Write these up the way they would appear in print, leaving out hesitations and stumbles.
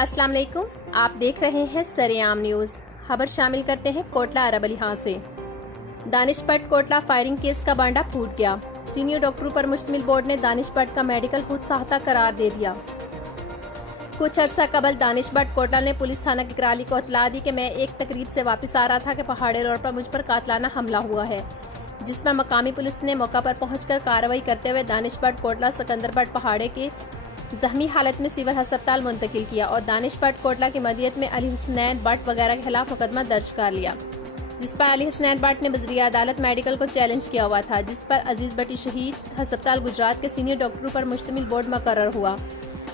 अस्सलाम वालेकुम, आप देख रहे हैं सरेआम न्यूज़। खबर शामिल करते हैं कोटलह अरबलिहा से। दानिश पर कोटलह फायरिंग केस का बांडा फूट गया। सीनियर डॉक्टरों पर मुश्तमिल बोर्ड ने दानिश पर का मेडिकल खुद साख्ता करार दे दिया। कुछ अर्सा कबल दानिश पर कोटलह ने पुलिस थाना की कराली को इत्तला दी कि मैं एक तकरीब से वापस आ रहा था कि पहाड़ी रोड पर मुझ पर कातलाना हमला हुआ है, जिस पर मकामी पुलिस ने मौका पर पहुंचकर कार्रवाई करते हुए दानिश पर कोटलह सिकंदर बट पहाड़े के जख्मी हालत में सिविल हस्पताल मुंतकिल किया और दानिश बट कोटलह की मदियत में हसनैन बट वगैरह के खिलाफ मुकदमा दर्ज कर लिया, जिस पर हसनैन बट ने बजरिया अदालत मेडिकल को चैलेंज किया हुआ था, जिस पर अजीज बटी शहीद हस्पताल गुजरात के सीनियर डॉक्टरों पर मुश्तमिल बोर्ड मकर्रर हुआ।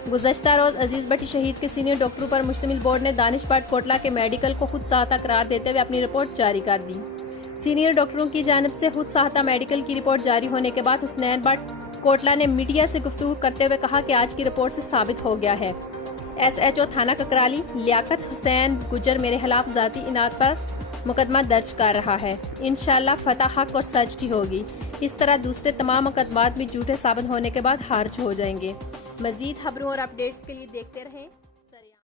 गुज़श्ता रोज अजीज बटी शहीद के सीनियर डॉक्टरों पर मुश्तमिल बोर्ड ने दानिश बट कोटलह के मेडिकल को खुद साख्ता करार देते हुए अपनी रिपोर्ट जारी कर दी। सीनियर डॉक्टरों की जानिब से खुद साख्ता मेडिकल की रिपोर्ट जारी होने के बाद हसनैन बट कोटलह ने मीडिया से गुफ्तगू करते हुए कहा कि आज की रिपोर्ट से साबित हो गया है SHO थाना ककराली लियाकत हुसैन गुजर मेरे खिलाफ जाती इनात पर मुकदमा दर्ज कर रहा है। इंशाअल्लाह फतह हक और सच की होगी। इस तरह दूसरे तमाम मुकदमात भी झूठे साबित होने के बाद खारिज हो जाएंगे। मजीद खबरों और अपडेट्स के लिए देखते रहें